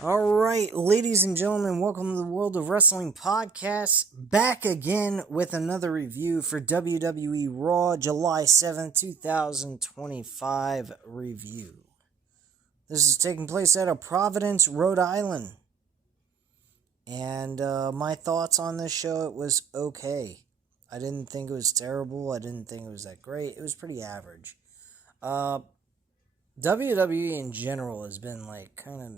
All right, ladies and gentlemen, welcome to the World of Wrestling Podcast. Back again with another review for WWE Raw July 7th, 2025 review. This is taking place out of Providence, Rhode Island. And my thoughts on this show, it was okay. I didn't think it was terrible. I didn't think it was that great. It was pretty average. WWE in general has been like kind of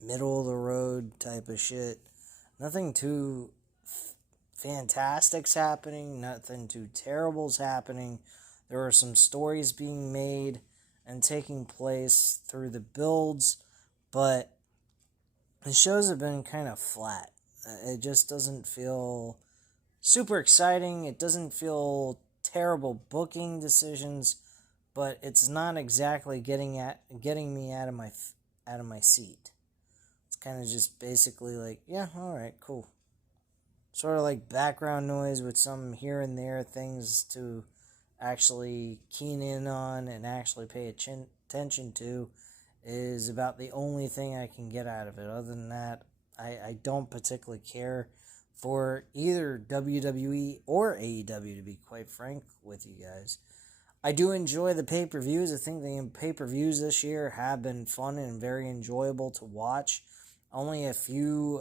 middle of the road type of shit. Nothing too fantastic's happening. Nothing too terrible's happening. There are some stories being made and taking place through the builds, but the shows have been kind of flat. It just doesn't feel super exciting. It doesn't feel terrible booking decisions, but it's not exactly getting me out of my seat. Kind of just basically like, yeah, alright, cool. Sort of like background noise with some here and there things to actually keen in on and actually pay attention to is about the only thing I can get out of it. Other than that, I don't particularly care for either WWE or AEW, to be quite frank with you guys. I do enjoy the pay-per-views. I think the pay-per-views this year have been fun and very enjoyable to watch. Only a few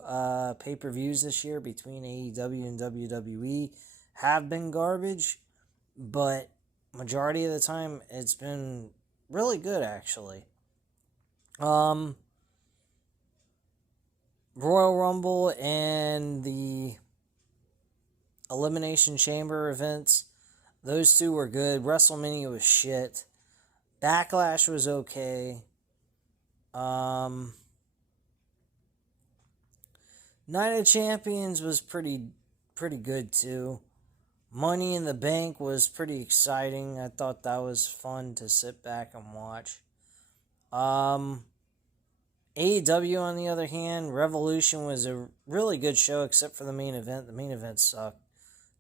pay-per-views this year between AEW and WWE have been garbage, but majority of the time it's been really good, actually. Royal Rumble and the Elimination Chamber events, those two were good. WrestleMania was shit. Backlash was okay. Night of Champions was pretty good too. Money in the Bank was pretty exciting. I thought that was fun to sit back and watch. AEW, on the other hand, Revolution was a really good show except for the main event. The main event sucked.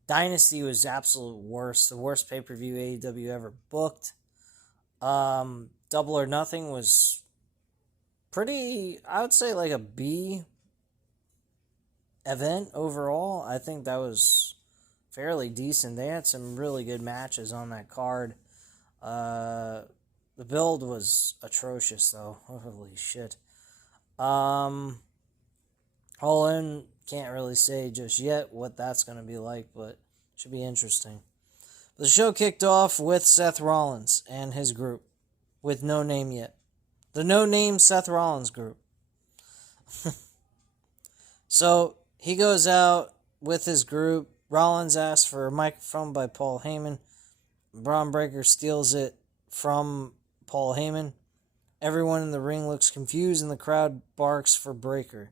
Dynasty was absolute worst. The worst pay-per-view AEW ever booked. Double or Nothing was pretty, I would say like a B event overall. I think that was fairly decent. They had some really good matches on that card. The build was atrocious though. Holy shit. All in, can't really say just yet what that's going to be like, but should be interesting. The show kicked off with Seth Rollins and his group with no name yet. The no-name Seth Rollins group. So he goes out with his group. Rollins asks for a microphone by Paul Heyman. Braun Breaker steals it from Paul Heyman. Everyone in the ring looks confused and the crowd barks for Breaker.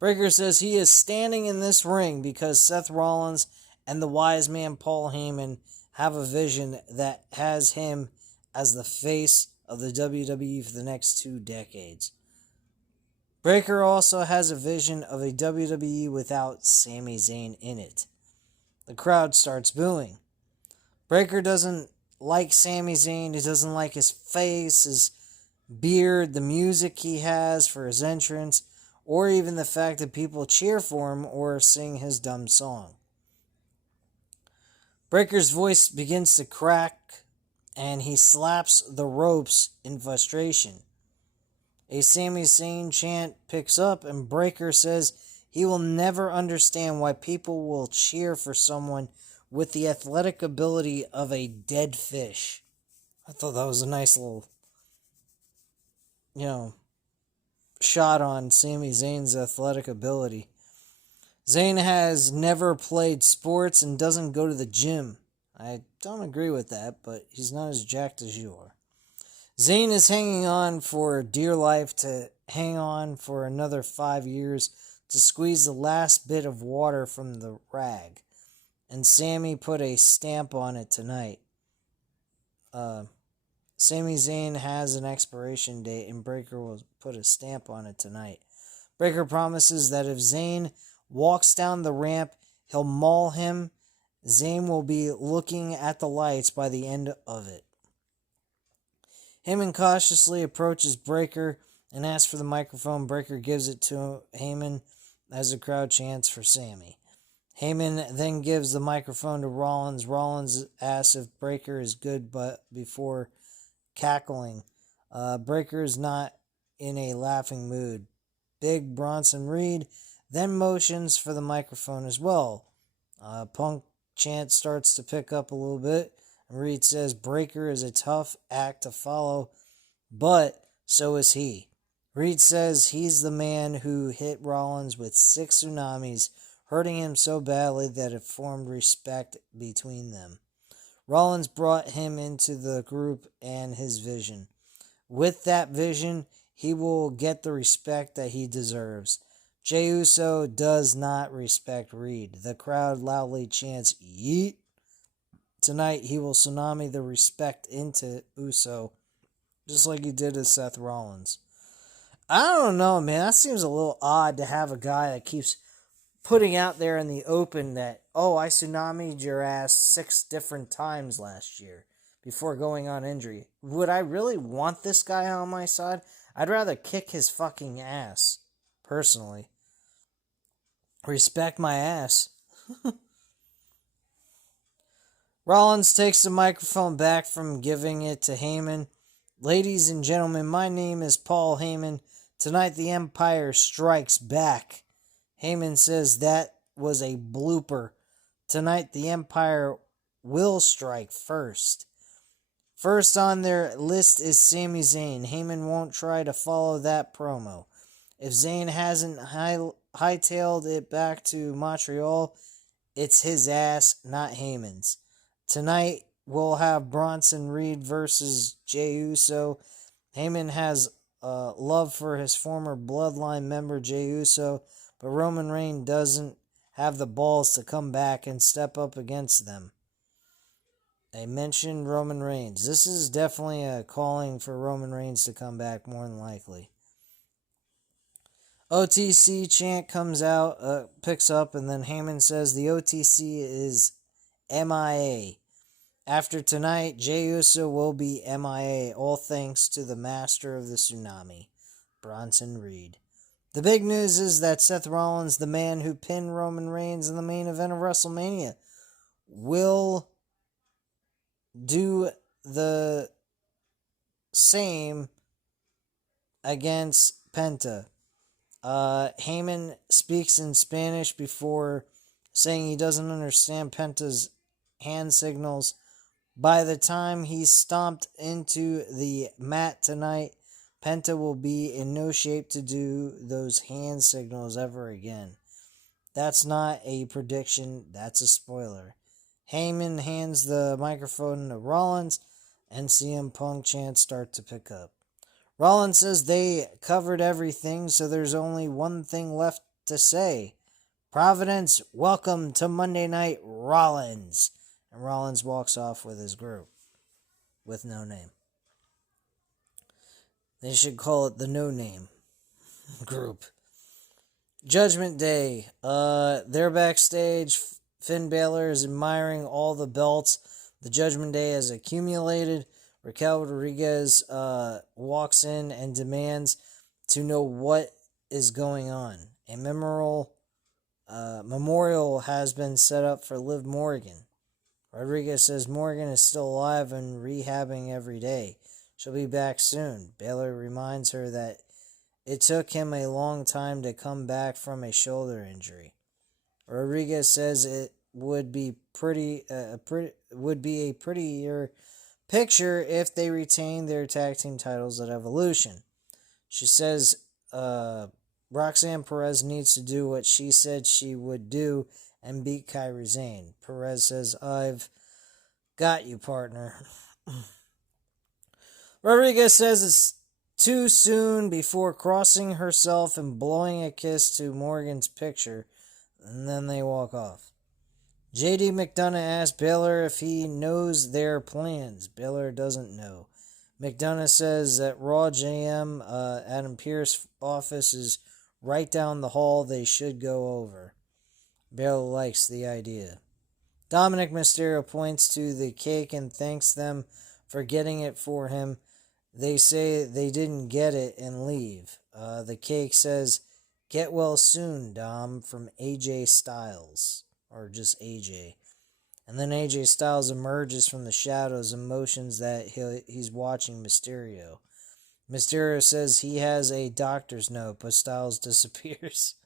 Breaker says he is standing in this ring because Seth Rollins and the wise man Paul Heyman have a vision that has him as the face of the WWE for the next 2 decades. Breaker also has a vision of a WWE without Sami Zayn in it. The crowd starts booing. Breaker doesn't like Sami Zayn. He doesn't like his face, his beard, the music he has for his entrance, or even the fact that people cheer for him or sing his dumb song. Breaker's voice begins to crack, and he slaps the ropes in frustration. A Sami Zayn chant picks up, and Breaker says he will never understand why people will cheer for someone with the athletic ability of a dead fish. I thought that was a nice little, shot on Sami Zayn's athletic ability. Zayn has never played sports and doesn't go to the gym. I don't agree with that, but he's not as jacked as you are. Zayn is hanging on for dear life to hang on for another 5 years to squeeze the last bit of water from the rag. And Sami put a stamp on it tonight. Sami Zayn has an expiration date and Breaker will put a stamp on it tonight. Breaker promises that if Zayn walks down the ramp, he'll maul him. Zayn will be looking at the lights by the end of it. Heyman cautiously approaches Breaker and asks for the microphone. Breakker gives it to Heyman as the crowd chants for Sammy. Heyman then gives the microphone to Rollins. Rollins asks if Breakker is good, but before cackling. Breakker is not in a laughing mood. Big Bronson Reed then motions for the microphone as well. Punk chant starts to pick up a little bit. Reed says Breakker is a tough act to follow, but so is he. Reed says he's the man who hit Rollins with 6 tsunamis, hurting him so badly that it formed respect between them. Rollins brought him into the group and his vision. With that vision, he will get the respect that he deserves. Jey Uso does not respect Reed. The crowd loudly chants, "Yeet." Tonight, he will tsunami the respect into Uso, just like he did to Seth Rollins. I don't know, man. That seems a little odd to have a guy that keeps putting out there in the open that, oh, I tsunamied your ass 6 different times last year before going on injury. Would I really want this guy on my side? I'd rather kick his fucking ass, personally. Respect my ass. Rollins takes the microphone back from giving it to Heyman. Ladies and gentlemen, my name is Paul Heyman. Tonight the Empire strikes back. Heyman says that was a blooper. Tonight the Empire will strike first. First on their list is Sami Zayn. Heyman won't try to follow that promo. If Zayn hasn't hightailed it back to Montreal, it's his ass, not Heyman's. Tonight, we'll have Bronson Reed versus Jey Uso. Heyman has love for his former Bloodline member, Jey Uso, but Roman Reigns doesn't have the balls to come back and step up against them. They mentioned Roman Reigns. This is definitely a calling for Roman Reigns to come back, more than likely. OTC chant comes out, picks up, and then Heyman says the OTC is MIA. After tonight, Jey Uso will be MIA, all thanks to the master of the tsunami, Bronson Reed. The big news is that Seth Rollins, the man who pinned Roman Reigns in the main event of WrestleMania, will do the same against Penta. Heyman speaks in Spanish before saying he doesn't understand Penta's hand signals. By the time he's stomped into the mat tonight, Penta will be in no shape to do those hand signals ever again. That's not a prediction, that's a spoiler. Heyman hands the microphone to Rollins, and CM Punk chants start to pick up. Rollins says they covered everything, so there's only one thing left to say. Providence, welcome to Monday Night Rollins. And Rollins walks off with his group, with no name. They should call it the No Name group. Judgment Day. They're backstage. Finn Balor is admiring all the belts the Judgment Day has accumulated. Raquel Rodriguez walks in and demands to know what is going on. A memorial has been set up for Liv Morgan. Rodriguez says Morgan is still alive and rehabbing every day. She'll be back soon. Balor reminds her that it took him a long time to come back from a shoulder injury. Rodriguez says it would be a prettier picture if they retain their tag team titles at Evolution. She says Roxanne Perez needs to do what she said she would do and beat Kairi Sane. Perez says, I've got you, partner. Rodriguez says it's too soon before crossing herself and blowing a kiss to Morgan's picture, and then they walk off. JD McDonough asks Balor if he knows their plans. Balor doesn't know. McDonough says that Raw GM Adam Pearce's office is right down the hall. They should go over. Balor likes the idea. Dominic Mysterio points to the cake and thanks them for getting it for him. They say they didn't get it and leave. The cake says, "Get well soon, Dom," from AJ Styles. Or just AJ. And then AJ Styles emerges from the shadows and motions that he's watching Mysterio. Mysterio says he has a doctor's note, but Styles disappears.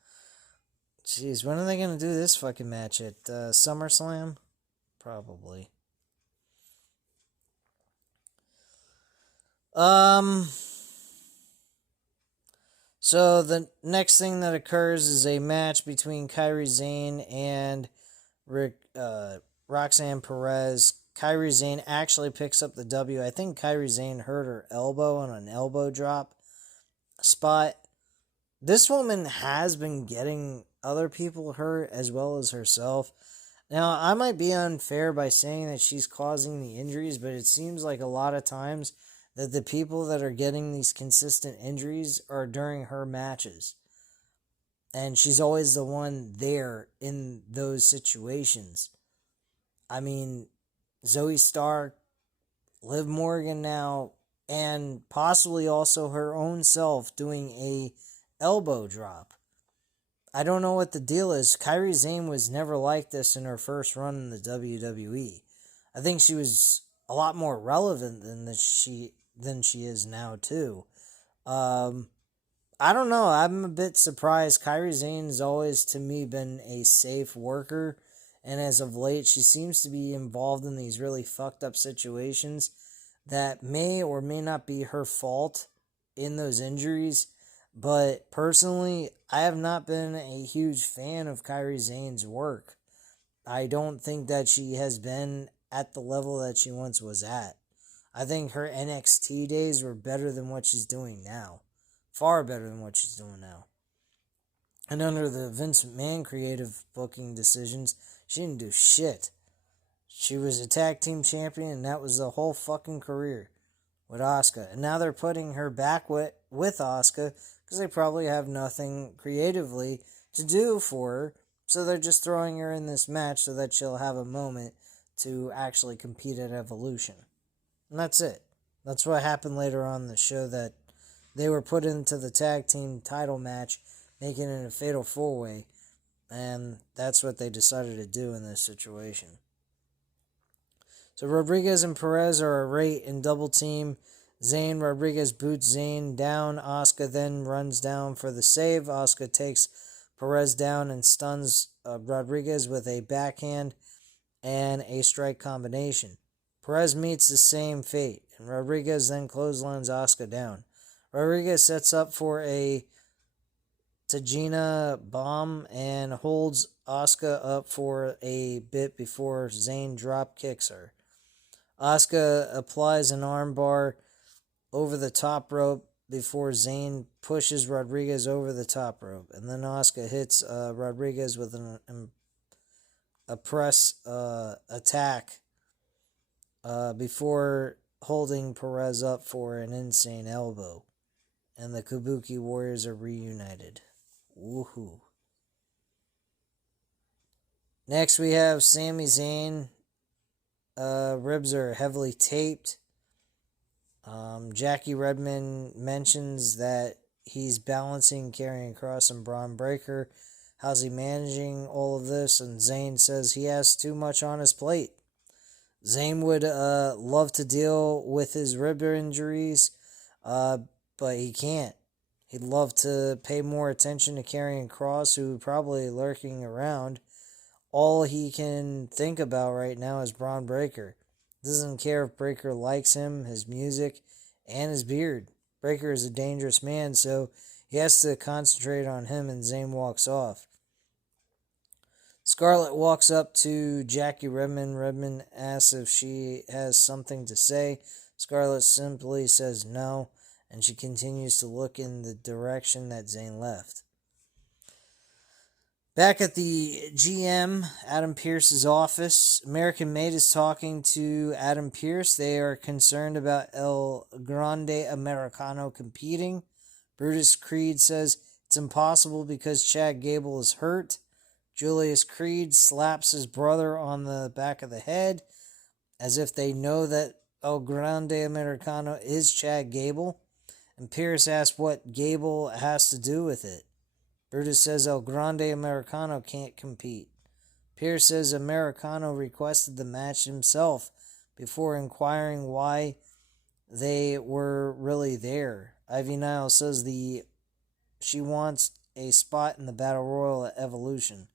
Jeez, when are they going to do this fucking match? At SummerSlam? Probably. So the next thing that occurs is a match between Kairi Sane and Roxanne Perez. Kairi Sane actually picks up the W. I think Kairi Sane hurt her elbow on an elbow drop spot. This woman has been getting other people hurt as well as herself. Now, I might be unfair by saying that she's causing the injuries, but it seems like a lot of times that the people that are getting these consistent injuries are during her matches. And she's always the one there in those situations. I mean, Zoe Stark, Liv Morgan now, and possibly also her own self doing a elbow drop. I don't know what the deal is. Kairi Sane was never like this in her first run in the WWE. I think she was a lot more relevant than she is now too. I don't know. I'm a bit surprised. Kairi Sane's always to me been a safe worker, and as of late, she seems to be involved in these really fucked up situations that may or may not be her fault in those injuries. But personally, I have not been a huge fan of Kairi Sane's work. I don't think that she has been at the level that she once was at. I think her NXT days were better than what she's doing now. Far better than what she's doing now. And under the Vince McMahon creative booking decisions, she didn't do shit. She was a tag team champion, and that was the whole fucking career with Asuka. And now they're putting her back with Asuka because they probably have nothing creatively to do for her. So they're just throwing her in this match so that she'll have a moment to actually compete at Evolution. And that's it. That's what happened later on in the show, that they were put into the tag team title match, making it a fatal four-way. And that's what they decided to do in this situation. So Rodriguez and Perez are a rate and double team. Zayn, Rodriguez boots Zayn down. Asuka then runs down for the save. Asuka takes Perez down and stuns Rodriguez with a backhand and a strike combination. Perez meets the same fate, and Rodriguez then clotheslines Asuka down. Rodriguez sets up for a Tajina bomb and holds Asuka up for a bit before Zayn drop kicks her. Asuka applies an armbar over the top rope before Zayn pushes Rodriguez over the top rope. And then Asuka hits Rodriguez with a press attack before holding Perez up for an insane elbow. And the Kabuki Warriors are reunited. Woohoo. Next we have Sami Zayn. Ribs are heavily taped. Jackie Redmond mentions that he's balancing Karrion Kross and Braun Breaker. How's he managing all of this? And Zayn says he has too much on his plate. Zayn would love to deal with his rib injuries, but he can't. He'd love to pay more attention to Karrion Kross, who probably lurking around. All he can think about right now is Braun Breaker. Doesn't care if Breaker likes him, his music, and his beard. Breaker is a dangerous man, so he has to concentrate on him, and Zayn walks off. Scarlett walks up to Jackie Redmond. Redmond asks if she has something to say. Scarlett simply says no, and she continues to look in the direction that Zayn left. Back at the GM, Adam Pearce's office, American Made is talking to Adam Pearce. They are concerned about El Grande Americano competing. Brutus Creed says it's impossible because Chad Gable is hurt. Julius Creed slaps his brother on the back of the head as if they know that El Grande Americano is Chad Gable, and Pierce asks what Gable has to do with it. Brutus says El Grande Americano can't compete. Pierce says Americano requested the match himself before inquiring why they were really there. Ivy Nile says she wants a spot in the Battle Royal at Evolution,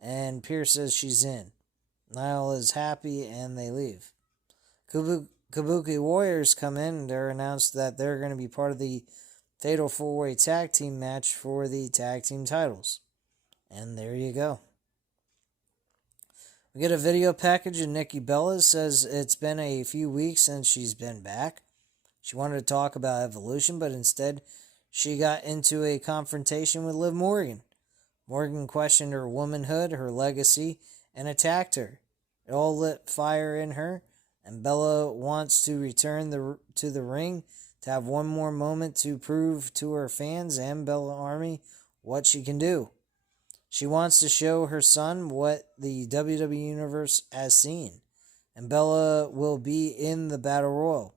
and Pierce says she's in. Nile is happy and they leave. Kabuki Warriors come in and they're announced that they're going to be part of the Fatal 4-Way Tag Team match for the Tag Team titles. And there you go. We get a video package and Nikki Bella says it's been a few weeks since she's been back. She wanted to talk about Evolution, but instead she got into a confrontation with Liv Morgan. Morgan questioned her womanhood, her legacy, and attacked her. It all lit fire in her, and Bella wants to return to the ring to have one more moment to prove to her fans and Bella Army what she can do. She wants to show her son what the WWE Universe has seen, and Bella will be in the Battle Royal.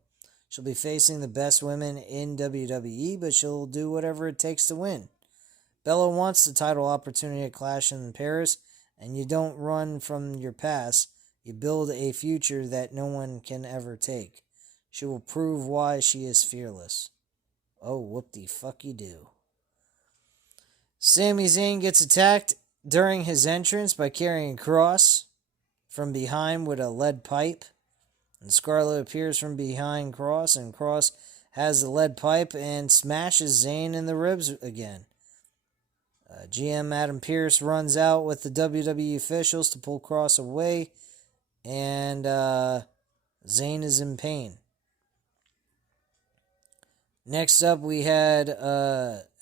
She'll be facing the best women in WWE, but she'll do whatever it takes to win. Bella wants the title opportunity at Clash in Paris, and you don't run from your past. You build a future that no one can ever take. She will prove why she is fearless. Oh, whoop-de-fuck-you-do. Sami Zayn gets attacked during his entrance by carrying Cross from behind with a lead pipe. And Scarlett appears from behind Cross, and Cross has the lead pipe and smashes Zayn in the ribs again. GM Adam Pearce runs out with the WWE officials to pull Cross away, and Zayn is in pain. Next up, we had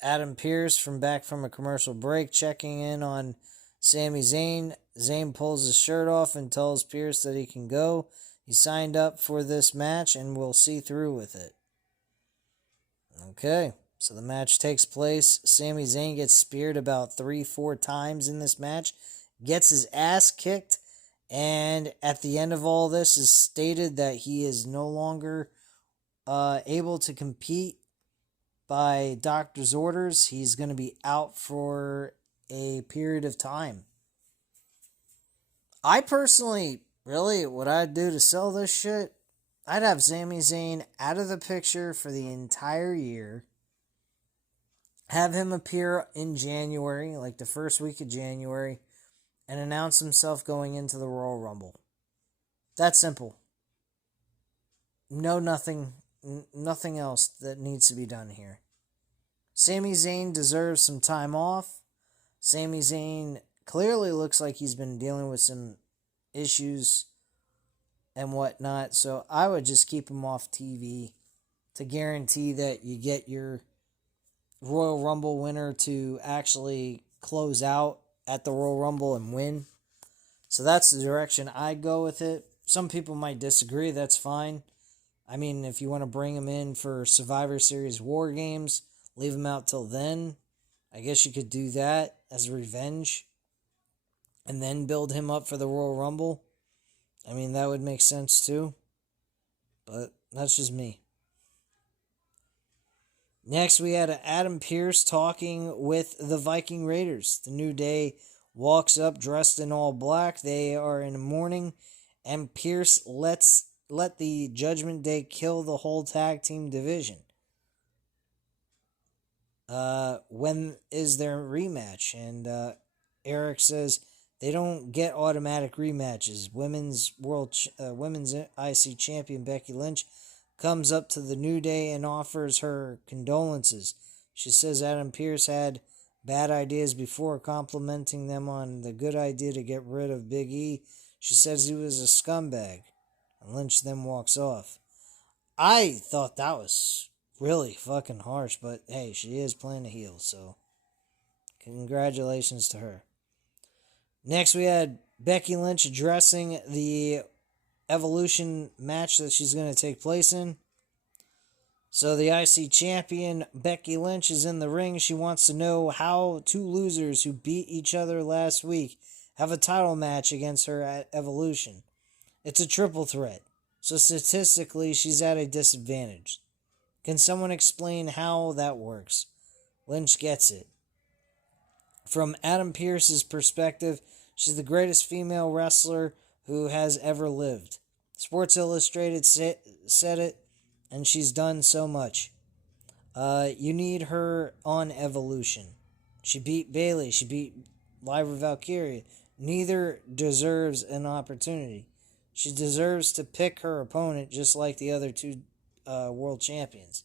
Adam Pearce back from a commercial break checking in on Sami Zayn. Zayn pulls his shirt off and tells Pearce that he can go. He signed up for this match and will see through with it. Okay, so the match takes place. Sami Zayn gets speared about 3-4 times in this match, gets his ass kicked, and at the end of all this is stated that he is no longer able to compete by doctor's orders. He's going to be out for a period of time. I personally, really, what I'd do to sell this shit, I'd have Sami Zayn out of the picture for the entire year. Have him appear in January, like the first week of January, and announce himself going into the Royal Rumble. That's simple. Nothing else that needs to be done here. Sami Zayn deserves some time off. Sami Zayn clearly looks like he's been dealing with some issues and whatnot, so I would just keep him off TV to guarantee that you get your Royal Rumble winner to actually close out at the Royal Rumble and win. So that's the direction I'd go with it. Some people might disagree, that's fine. I mean, if you want to bring him in for Survivor Series War Games, leave him out till then. I guess you could do that as revenge. And then build him up for the Royal Rumble. I mean, that would make sense too. But that's just me. Next, we had Adam Pearce talking with the Viking Raiders. The New Day walks up dressed in all black. They are in mourning. And Pearce let the Judgment Day kill the whole tag team division. When is their rematch? And Eric says they don't get automatic rematches. Women's IC champion Becky Lynch comes up to the New Day and offers her condolences. She says Adam Pearce had bad ideas before, complimenting them on the good idea to get rid of Big E. She says he was a scumbag. And Lynch then walks off. I thought that was really fucking harsh, but hey, she is playing a heel, so congratulations to her. Next, we had Becky Lynch addressing the Evolution match that she's going to take place in. So the IC champion, Becky Lynch, is in the ring. She wants to know how two losers who beat each other last week have a title match against her at Evolution. It's a triple threat. So statistically, she's at a disadvantage. Can someone explain how that works? Lynch gets it. From Adam Pearce's perspective, she's the greatest female wrestler who has ever lived. Sports Illustrated said it, and she's done so much. You need her on Evolution. She beat Bayley. She beat Lyra Valkyria. Neither deserves an opportunity. She deserves to pick her opponent just like the other two world champions.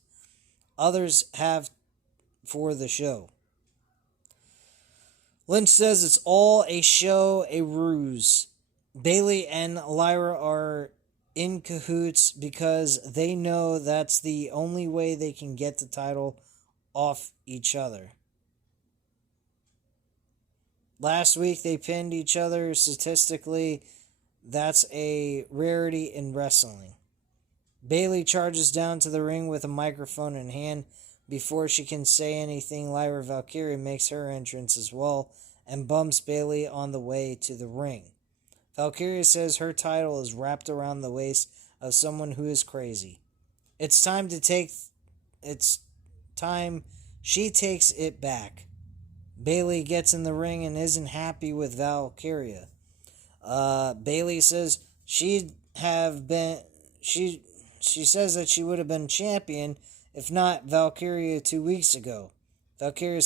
Others have for the show. Lynch says it's all a show, a ruse. Bayley and Lyra are in cahoots because they know that's the only way they can get the title off each other. Last week they pinned each other. Statistically, that's a rarity in wrestling. Bayley charges down to the ring with a microphone in hand. Before she can say anything, Lyra Valkyria makes her entrance as well and bumps Bayley on the way to the ring. Valkyria says her title is wrapped around the waist of someone who is crazy. It's time she takes it back. Bayley gets in the ring and isn't happy with Valkyria. Bayley says she says that she would have been champion if not Valkyria 2 weeks ago. Valkyria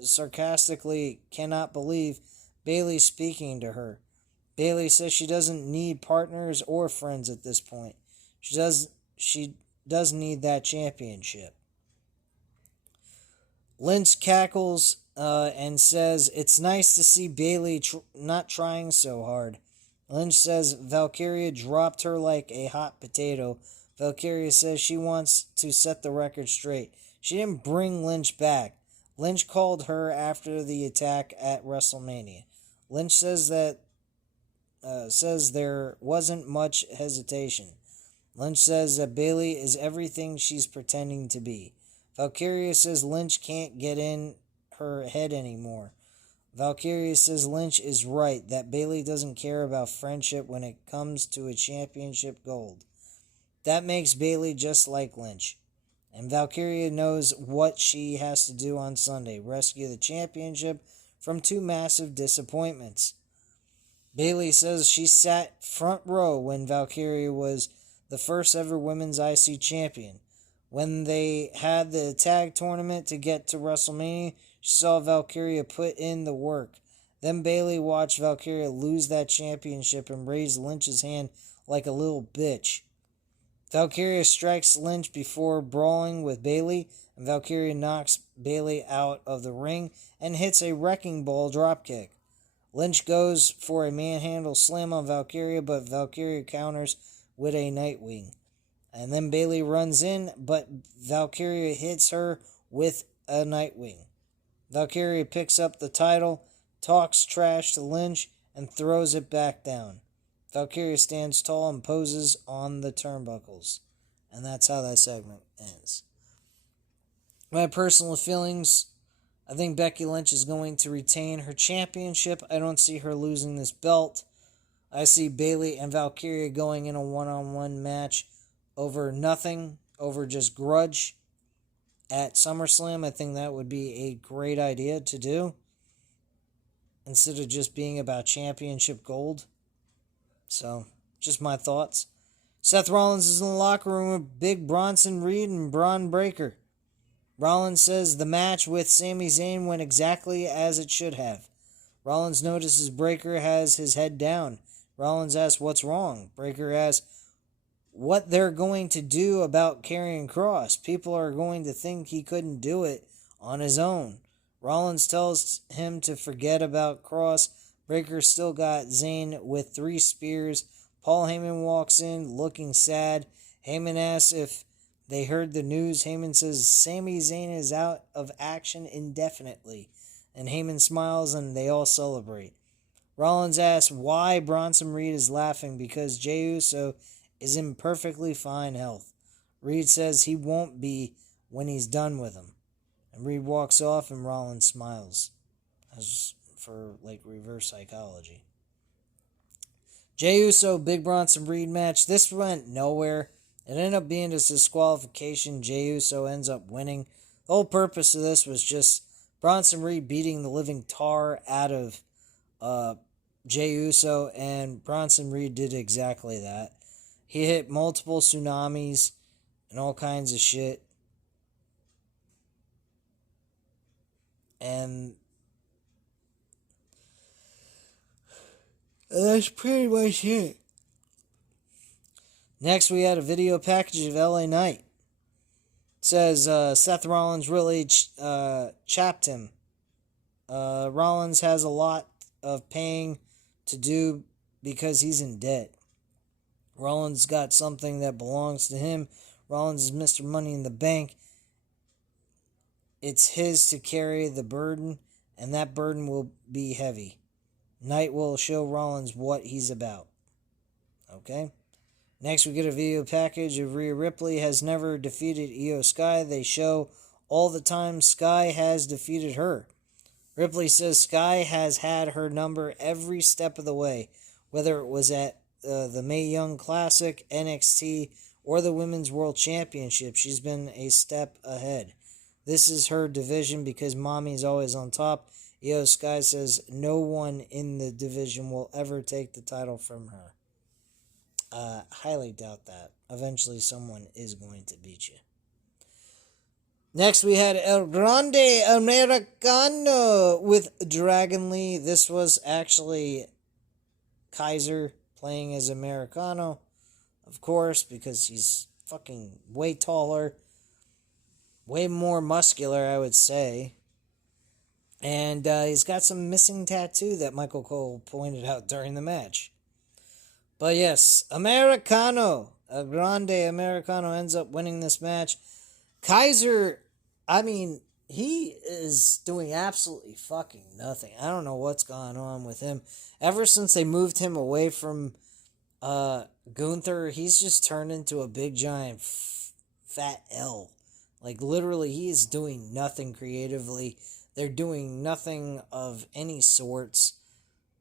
sarcastically cannot believe Bayley speaking to her. Bayley says she doesn't need partners or friends at this point. She does need that championship. Lynch cackles and says it's nice to see Bayley not trying so hard. Lynch says Valkyria dropped her like a hot potato. Valkyria says she wants to set the record straight. She didn't bring Lynch back. Lynch called her after the attack at WrestleMania. Lynch says there wasn't much hesitation. Lynch says that Bayley is everything she's pretending to be. Valkyria says Lynch can't get in her head anymore. Valkyria says Lynch is right, that Bayley doesn't care about friendship when it comes to a championship gold. That makes Bayley just like Lynch. And Valkyria knows what she has to do on Sunday, rescue the championship from two massive disappointments. Bayley says she sat front row when Valkyria was the first ever women's IC champion. When they had the tag tournament to get to WrestleMania, she saw Valkyria put in the work. Then Bayley watched Valkyria lose that championship and raise Lynch's hand like a little bitch. Valkyria strikes Lynch before brawling with Bayley, and Valkyria knocks Bayley out of the ring and hits a wrecking ball dropkick. Lynch goes for a manhandle slam on Valkyria, but Valkyria counters with a Nightwing. And then Bayley runs in, but Valkyria hits her with a Nightwing. Valkyria picks up the title, talks trash to Lynch, and throws it back down. Valkyria stands tall and poses on the turnbuckles. And that's how that segment ends. My personal feelings, I think Becky Lynch is going to retain her championship. I don't see her losing this belt. I see Bayley and Valkyria going in a one-on-one match over nothing, over just grudge at SummerSlam. I think that would be a great idea to do, instead of just being about championship gold. So, just my thoughts. Seth Rollins is in the locker room with Big Bronson Reed and Braun Breaker. Rollins says the match with Sami Zayn went exactly as it should have. Rollins notices Breaker has his head down. Rollins asks what's wrong. Breaker asks what they're going to do about Karrion Kross. People are going to think he couldn't do it on his own. Rollins tells him to forget about Kross. Breaker still got Zayn with 3 spears. Paul Heyman walks in looking sad. Heyman asks if they heard the news. Heyman says Sami Zayn is out of action indefinitely. And Heyman smiles and they all celebrate. Rollins asks why Bronson Reed is laughing because Jey Uso is in perfectly fine health. Reed says he won't be when he's done with him. And Reed walks off and Rollins smiles. As for reverse psychology. Jey Uso, Big Bronson Reed match. This went nowhere. It ended up being a disqualification. Jey Uso ends up winning. The whole purpose of this was just Bronson Reed beating the living tar out of Jey Uso, and Bronson Reed did exactly that. He hit multiple tsunamis and all kinds of shit. And that's pretty much it. Next, we had a video package of LA Knight. It says Seth Rollins really chapped him. Rollins has a lot of paying to do because he's in debt. Rollins got something that belongs to him. Rollins is Mr. Money in the Bank. It's his to carry the burden, and that burden will be heavy. Knight will show Rollins what he's about. Okay? Next, we get a video package of Rhea Ripley has never defeated Io Sky. They show all the time Sky has defeated her. Ripley says Sky has had her number every step of the way, whether it was at the Mae Young Classic, NXT, or the Women's World Championship. She's been a step ahead. This is her division because Mommy's always on top. Io Sky says no one in the division will ever take the title from her. Highly doubt that. Eventually someone is going to beat you. Next we had El Grande Americano with Dragon Lee. This was actually Kaiser playing as Americano. Of course, because he's fucking way taller. Way more muscular, I would say. And he's got some missing tattoo that Michael Cole pointed out during the match. But yes, Americano, a Grande Americano ends up winning this match. Kaiser, I mean, he is doing absolutely fucking nothing. I don't know what's going on with him. Ever since they moved him away from Gunther, he's just turned into a big giant fat L. Like literally, he is doing nothing creatively. They're doing nothing of any sorts.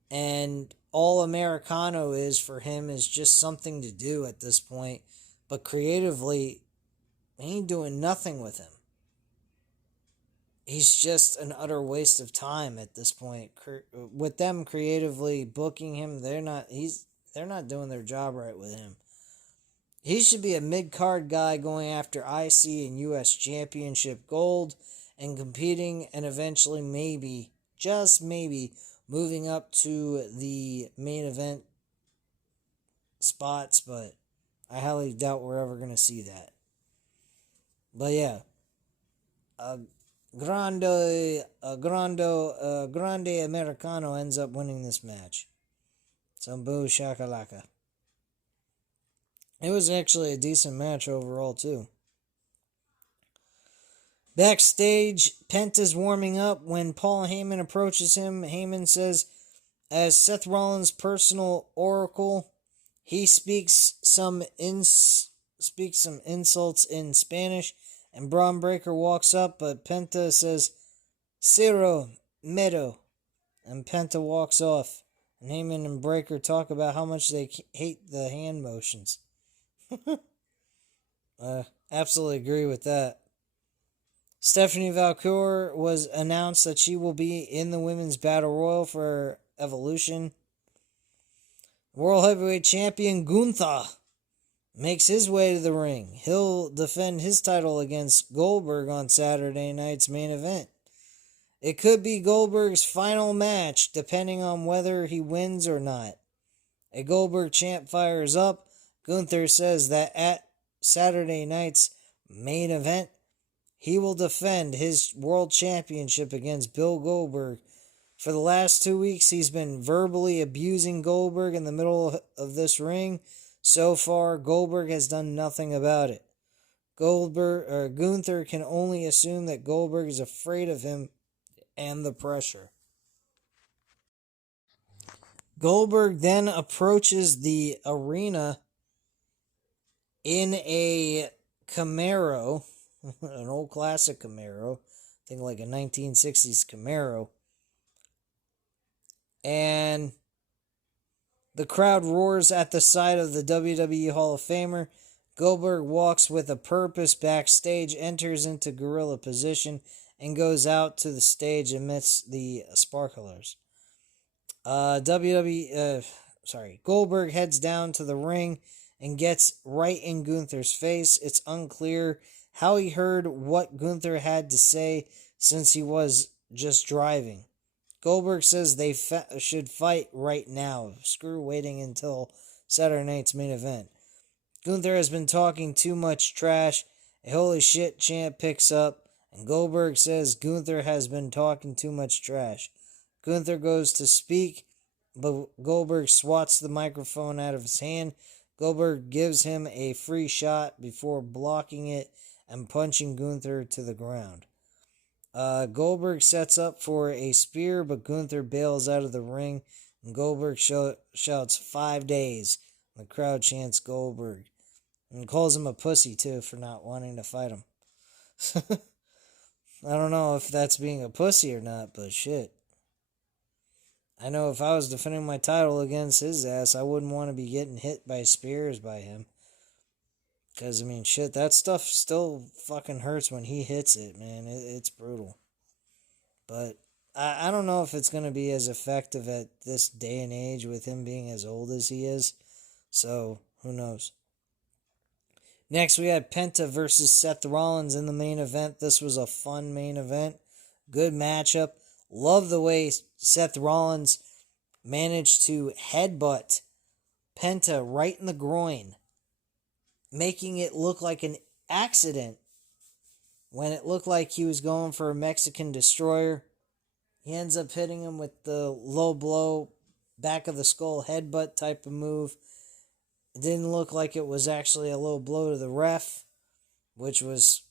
And all Americano is for him is just something to do at this point. But creatively, he ain't doing nothing with him. He's just an utter waste of time at this point. With them creatively booking him, they're not doing their job right with him. He should be a mid-card guy going after IC and US Championship gold and competing and eventually maybe, just maybe, moving up to the main event spots, but I highly doubt we're ever going to see that. But yeah, Grande Americano ends up winning this match. Some boo shakalaka. It was actually a decent match overall, too. Backstage, Penta's warming up when Paul Heyman approaches him. Heyman says, as Seth Rollins' personal oracle, he speaks some insults in Spanish, and Braun Breaker walks up, but Penta says, Cero, Medo, and Penta walks off. And Heyman and Breaker talk about how much they hate the hand motions. Absolutely agree with that. Stephanie Valcour was announced that she will be in the Women's Battle Royal for Evolution. World Heavyweight Champion Gunther makes his way to the ring. He'll defend his title against Goldberg on Saturday night's main event. It could be Goldberg's final match, depending on whether he wins or not. A Goldberg chant fires up. Gunther says that at Saturday night's main event, he will defend his world championship against Bill Goldberg. For the last 2 weeks, he's been verbally abusing Goldberg in the middle of this ring. So far, Goldberg has done nothing about it. Gunther can only assume that Goldberg is afraid of him and the pressure. Goldberg then approaches the arena in a Camaro, an old classic Camaro, I think like a 1960s Camaro, and The crowd roars at the sight of the WWE Hall of Famer. Goldberg walks with a purpose backstage, enters into gorilla position, and goes out to the stage amidst the sparklers. Goldberg heads down to the ring and gets right in Gunther's face. It's unclear how he heard what Gunther had to say since he was just driving. Goldberg says they should fight right now. Screw waiting until Saturday night's main event. Gunther has been talking too much trash. A holy shit chant picks up, and Goldberg says Gunther has been talking too much trash. Gunther goes to speak, but Goldberg swats the microphone out of his hand. Goldberg gives him a free shot before blocking it and punching Gunther to the ground. Goldberg sets up for a spear, but Gunther bails out of the ring, and Goldberg shouts 5 days. The crowd chants Goldberg, and calls him a pussy, too, for not wanting to fight him. I don't know if that's being a pussy or not, but shit. I know if I was defending my title against his ass, I wouldn't want to be getting hit by spears by him. Because, I mean, shit, that stuff still fucking hurts when he hits it, man. It's brutal. But I don't know if it's going to be as effective at this day and age with him being as old as he is. So, who knows? Next, we had Penta versus Seth Rollins in the main event. This was a fun main event. Good matchup. Love the way Seth Rollins managed to headbutt Penta right in the groin, making it look like an accident when it looked like he was going for a Mexican destroyer. He ends up hitting him with the low blow, back of the skull headbutt type of move. It didn't look like it was actually a low blow to the ref, which was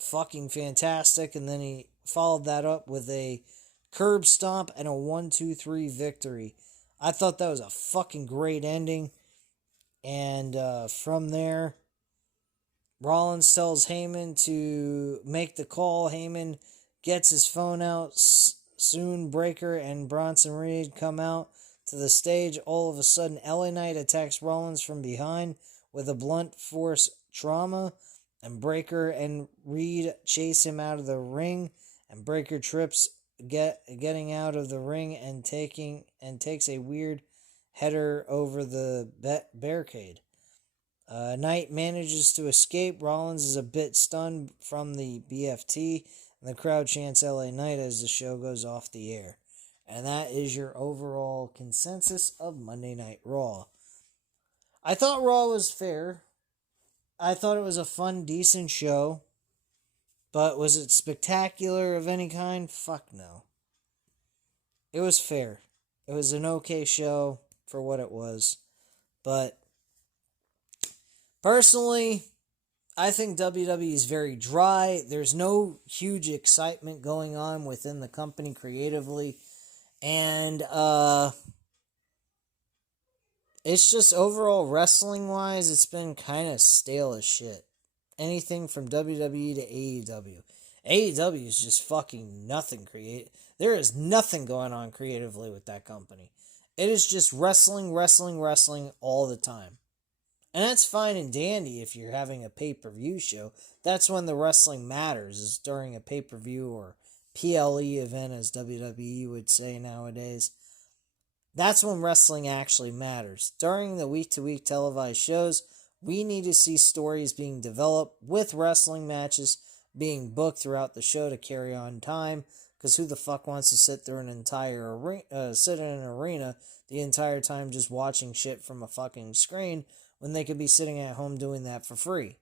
fucking fantastic. And then he followed that up with a curb stomp and a 1-2-3 victory. I thought that was a fucking great ending. And from there, Rollins tells Heyman to make the call. Heyman gets his phone out. Soon Breaker and Bronson Reed come out to the stage. All of a sudden, LA Knight attacks Rollins from behind with a blunt force trauma. And Breaker and Reed chase him out of the ring. And Breaker trips getting out of the ring and takes a weird header over the barricade. Knight manages to escape. Rollins is a bit stunned from the BFT, and the crowd chants LA Knight as the show goes off the air. And that is your overall consensus of Monday Night Raw. I thought Raw was fair. I thought it was a fun, decent show. But was it spectacular of any kind? Fuck no. It was fair. It was an okay show for what it was. But personally, I think WWE is very dry. There's no huge excitement going on within the company creatively. And it's just overall wrestling-wise, it's been kind of stale as shit. Anything from WWE to AEW. AEW is just fucking nothing creative. There is nothing going on creatively with that company. It is just wrestling all the time. And that's fine and dandy if you're having a pay-per-view show. That's when the wrestling matters, is during a pay-per-view or PLE event, as WWE would say nowadays. That's when wrestling actually matters. During the week-to-week televised shows, we need to see stories being developed with wrestling matches being booked throughout the show to carry on time. Because who the fuck wants to sit through an entire sit in an arena the entire time just watching shit from a fucking screen when they could be sitting at home doing that for free?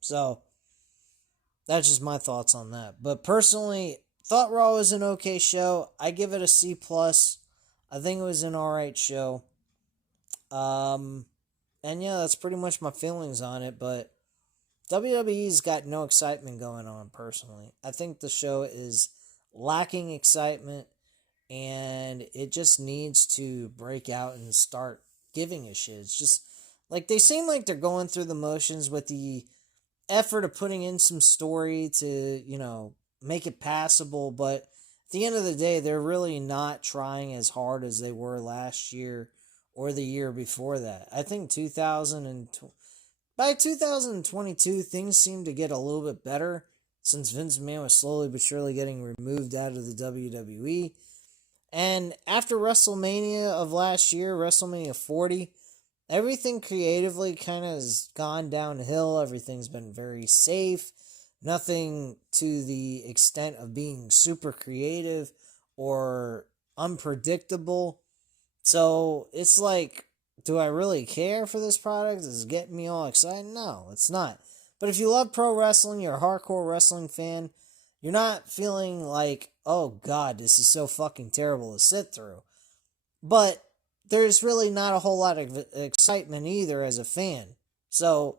So that's just my thoughts on that. But personally, thought Raw was an okay show. I give it a C+. I think it was an alright show. And yeah, that's pretty much my feelings on it, but WWE's got no excitement going on, personally. I think the show is lacking excitement, and it just needs to break out and start giving a shit. It's just, like, they seem like they're going through the motions with the effort of putting in some story to, make it passable, but at the end of the day, they're really not trying as hard as they were last year or the year before that. I think by 2022, things seemed to get a little bit better since Vince McMahon was slowly but surely getting removed out of the WWE. And after WrestleMania of last year, WrestleMania 40, everything creatively kind of has gone downhill. Everything's been very safe. Nothing to the extent of being super creative or unpredictable. So it's like, do I really care for this product? Is it getting me all excited? No, it's not. But if you love pro wrestling, you're a hardcore wrestling fan, you're not feeling like, oh god, this is so fucking terrible to sit through. But there's really not a whole lot of excitement either as a fan. So,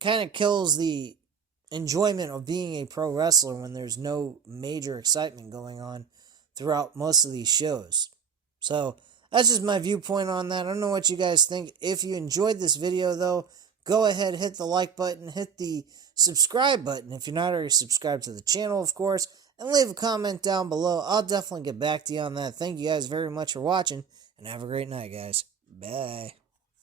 kind of kills the enjoyment of being a pro wrestler when there's no major excitement going on throughout most of these shows. So, that's just my viewpoint on that. I don't know what you guys think. If you enjoyed this video, though, go ahead, hit the like button, hit the subscribe button if you're not already subscribed to the channel, of course, and leave a comment down below. I'll definitely get back to you on that. Thank you guys very much for watching, and have a great night, guys. Bye.